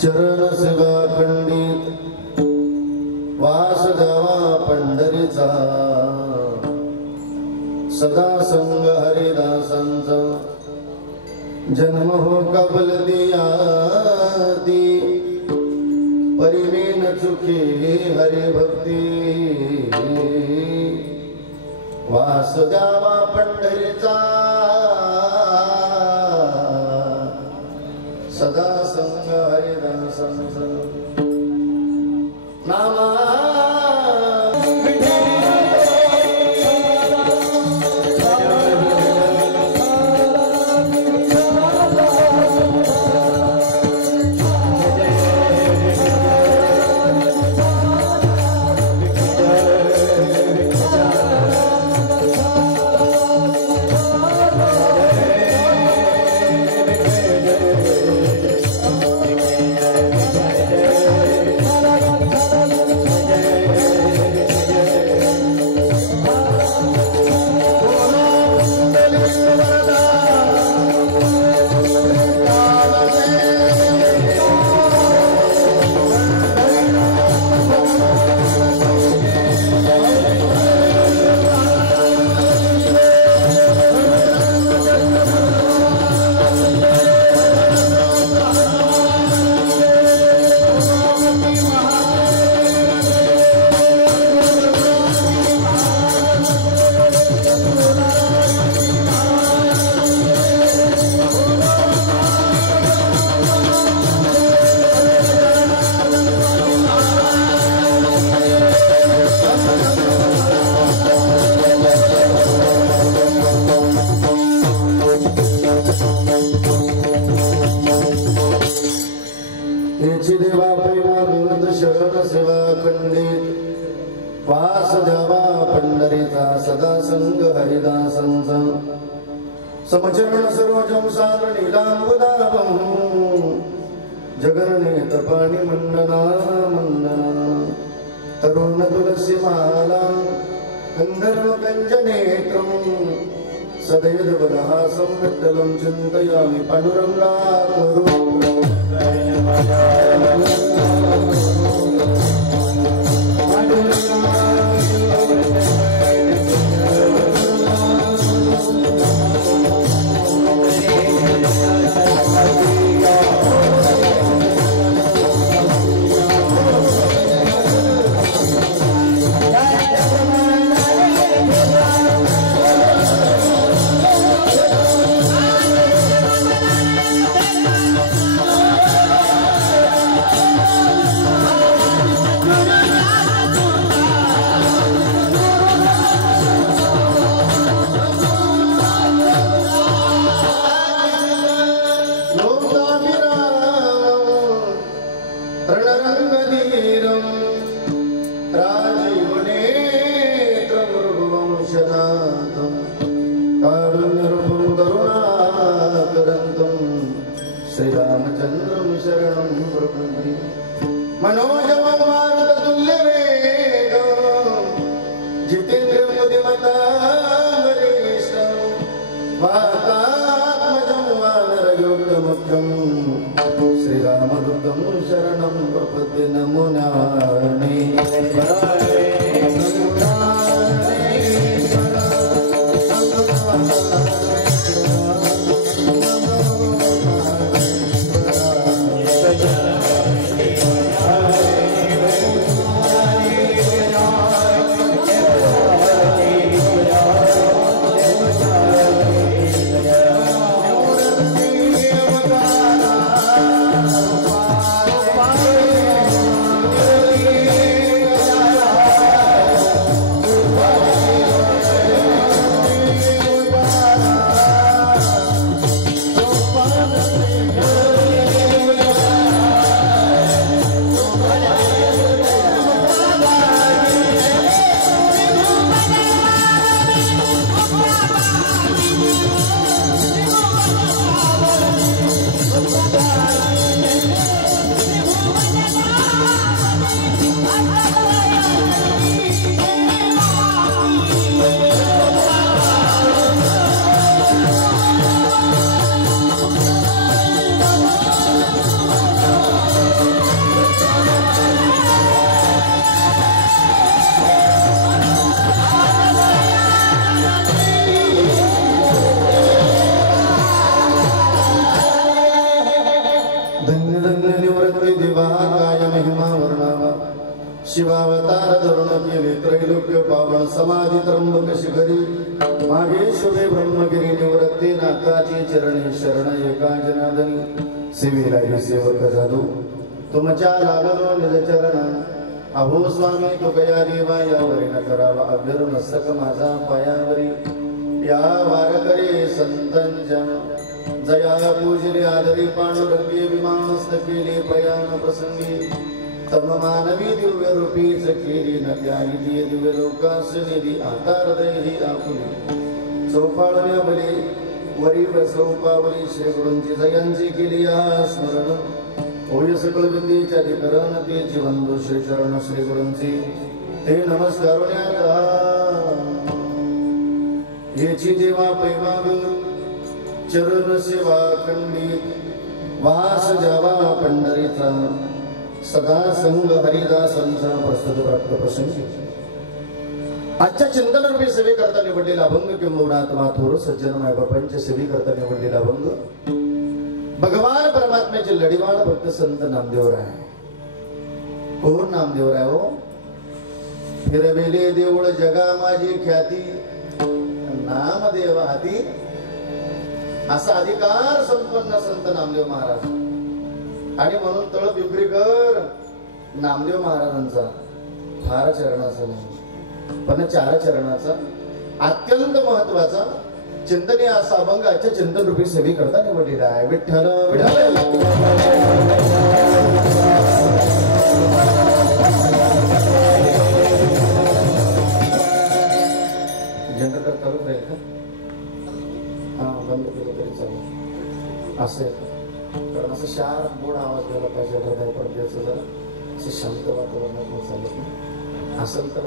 चरण सेवा खंडित वास द्यावा पंढरीचा सदा संग हरिदासांचा जन्म हो कबल दियाती परिमेन चुके हरि भक्ती वास द्यावा पंढरीचा सदा संग हरिदासांचा नामा देवा प्रेमानंद शरण सेवा खंडित वास द्यावा पंढरीचा सदा संग हरिदासांचा समचरण सरोजम सार नीलांबुदाभं जगन्नेत पाणी मंडना मंडना तरुण तुलसी माला गंधर्व कंजनेत्रं सदैवहासं विठ्ठलं चिन्तयामि पांडुरंगा कारुण्यरूपं करुणाकरन्तं श्रीरामचन्द्रं शरणं प्रपद्ये मनोजवं मारुततुल्यवेगं जितेन्द्रियं बुद्धिमतां वरिष्ठं वातात्मजं वानरयोगमुख्यं श्रीरामदूतं शरणं प्रपद्ये नमो नारायणाय शिवावतार धरून केले त्रैलोक्य पावन समाधी त्र्यंबक शिखरी मागे शुभे ब्रह्मगिरी निवृत्ती नाथाची चरणी शरण एका जनार्दनी सेवेला सेवक झालो तुमच्या लागलो निज चरण अहो स्वामी तुकया देवा यावरी न करावा अभ्यर मस्तक माझा पायावरी या वारकरी संतांच्या जया पूजली आदरी पांडुरंगी विमानस्थ केले प्रयाण प्रसंगी तम मानवी दिव्य रूपीच केली न त्यागी दिव्य लोकास निधी आता हृदय आपुली चौपाळण्या बली वरी बसवपावली श्री गुरूंची जयांची केली स्मरण होय सकल विद्येच्या अधिकरण ते जीवंदो श्री चरण श्री गुरूंची ते नमस्कारण्याचा याची देवा प्रेमाग चरण सेवा खंडित वास जावा पंढरीचा सदा संग हरिदासांचा प्रस्तुत प्राप्त प्रसंगी आजच्या चिंतन रूपी सेवे करता निवडलेला अभंग किंबहुना थोर सज्जन मायबापांच्या सेवे करता निवडलेला अभंग भगवान परमात्म्याचे लढीवाळ भक्त संत नामदेवराय कोण नामदेवराय हो फिरवेले देऊळ जगा माझी ख्याती नामदेव हाती असा अधिकार संपन्न संत नामदेव महाराज आणि म्हणून तळ पिंपरीकर नामदेव महाराजांचा फार चरणाचा नाही पण चार चरणाचा अत्यंत महत्वाचा चिंतनीय असा अभंग आजच्या चिंतन रूपी सेवे करता निवडलेला आहे विठ्ठल विठ्ठल जनरेटर चालू राहील का हा बंद केलं तरी चालेल असेल कारण असं शार्प गोड आवाज द्यायला पाहिजे हृदय पडद्याचं जरा असं शांत वातावरणात चालत नाही असेल तर